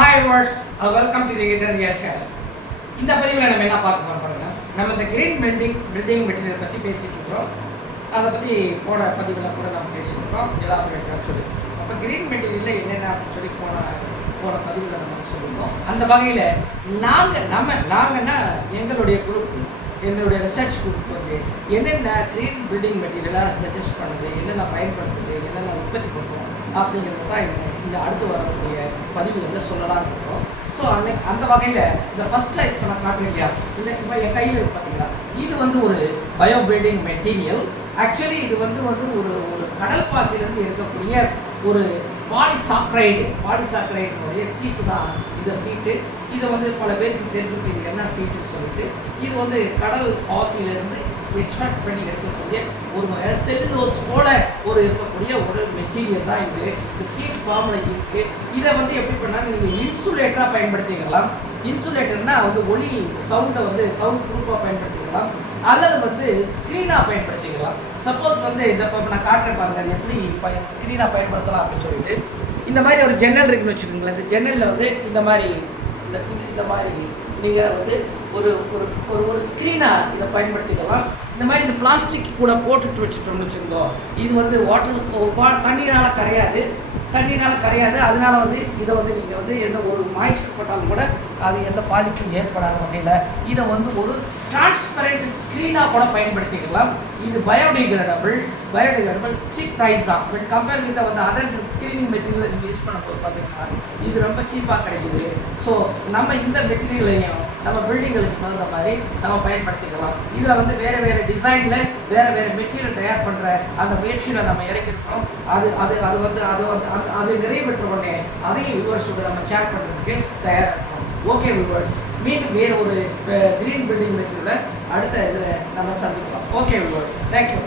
Hi viewers welcome to the interview channel இந்த பதிவில் நம்ம என்ன பார்க்க போகிறோம் பாருங்க நம்ம இந்த கிரீன் பில்டிங் பில்டிங் மெட்டீரியல் பற்றி பேசிகிட்டு இருக்கிறோம். அதை பற்றி போன பதிவில் கூட நம்ம பேசிகிட்டு இருக்கோம். எலாபரேட்டாக சொல்லி அப்போ கிரீன் மெட்டீரியலில் என்னென்ன சொல்லி போன போன பதிவில் நம்ம சொல்லியிருந்தோம். அந்த வகையில் நாங்கள் நம்ம நாங்கன்னா எங்களுடைய குரூப் எங்களுடைய ரிசர்ச் குரூப் வந்து என்னென்ன கிரீன் பில்டிங் மெட்டீரியலாக சஜஸ்ட் பண்ணுது என்னென்ன பயன்படுத்துது என்னென்ன உற்பத்தி பண்ணுறோம் அப்படிங்கிறது தான் இந்த அடுத்து வரக்கூடிய பதிவுகளில் சொல்லலாம் இருக்கும். ஸோ அன்னைக்கு அந்த வகையில் இந்த ஃபஸ்ட்டு இப்போ நான் காட்டுறேன் இல்லையா? இந்த இப்போ என் கையில் பார்த்தீங்களா இது வந்து ஒரு பயோ பில்டிங் மெட்டீரியல் ஆக்சுவலி இது வந்து வந்து ஒரு ஒரு கடல் பாசிலிருந்து இருக்கக்கூடிய ஒரு பாலிசாக்ரைடு பாலிசாக்ரைடினுடைய சீட்டு தான் இந்த சீட்டு இதை வந்து பல பேருக்கு தெரிஞ்சுட்டு என்ன சீட்டுன்னு சொல்லிட்டு இது வந்து கடல் பாசியிலிருந்து எக்ஸ்ட்ராக்ட் பண்ணி எடுக்கக்கூடிய ஒரு செல்லுலோஸ் போல ஒரு இருக்கக்கூடிய ஒரு மெட்டீரியல் தான் இது. இந்த சீட் ஃபார்மில் இருக்குது இதை வந்து எப்படி பண்ணால் நீங்கள் இன்சுலேட்டராக பயன்படுத்திக்கலாம். இன்சுலேட்டர்னா வந்து ஒளி சவுண்டை வந்து சவுண்ட் ப்ரூஃபாக பயன்படுத்திக்கலாம். அல்லது வந்து ஸ்க்ரீனாக பயன்படுத்திக்கலாம். சப்போஸ் வந்து இந்த இப்போ நான் காட்டுறேன் பாருங்க அது எப்படி பய ஸ்க்ரீனாக பயன்படுத்தலாம் அப்படின்னு சொல்லிட்டு. இந்த மாதிரி ஒரு ஜன்னல் இருக்குன்னு வச்சுக்கோங்களேன். இந்த ஜன்னலில் வந்து இந்த மாதிரி இந்த இந்த- மாதிரி நீங்கள் வந்து ஒரு ஒரு ஒரு ஒரு ஸ்க்ரீனாக இதை பயன்படுத்திக்கலாம். இந்த மாதிரி இந்த பிளாஸ்டிக் கூட போட்டுட்டு வச்சுட்டோம்னு வச்சுருந்தோம் இது வந்து வாட்டர் தண்ணீரால் கரையாது. தண்ணினால் கரையாது. அதனால் வந்து இதை வந்து நீங்கள் வந்து எந்த ஒரு மாய்ஸ்சர் போட்டாலும் கூட அது எந்த பாதிப்பும் ஏற்படாத வகையில் இதை வந்து ஒரு டிரான்ஸ்பரண்ட் ஸ்க்ரீனாக கூட பயன்படுத்திக்கலாம். இது பயோடிகிரேடபிள் பயோடிகிரேடபிள் சீப் ப்ரைஸ் தான். பட் கம்பேர் வித் வந்து அதர் ஸ்க்ரீனிங் மெட்டீரியல் நீங்கள் யூஸ் பண்ணும்போது பார்த்தீங்கன்னா இது ரொம்ப சீப்பாக கிடைக்குது. ஸோ நம்ம இந்த மெட்டீரியலையும் நம்ம பில்டிங்களுக்கு தகுந்த மாதிரி நம்ம பயன்படுத்திக்கலாம். இதில் வந்து வேறு வேறு டிசைனில் வேறு வேறு மெட்டீரியல் தயார் பண்ணுற அந்த முயற்சியில் நம்ம இறக்கிருக்கோம் அது அது அது வந்து அது வந்து அது அது நிறைவேற்ற உடனே அதையும் வியூவர்ஸோட நம்ம ஷேர் பண்ணுறதுக்கு தயாராக இருக்கோம் ஓகே வியூவர்ஸ் மீண்டும் வேறு ஒரு க்ரீன் பில்டிங் மெட்டீரியலை அடுத்த இதில் நம்ம சந்திக்கலாம். Okay viewers thank you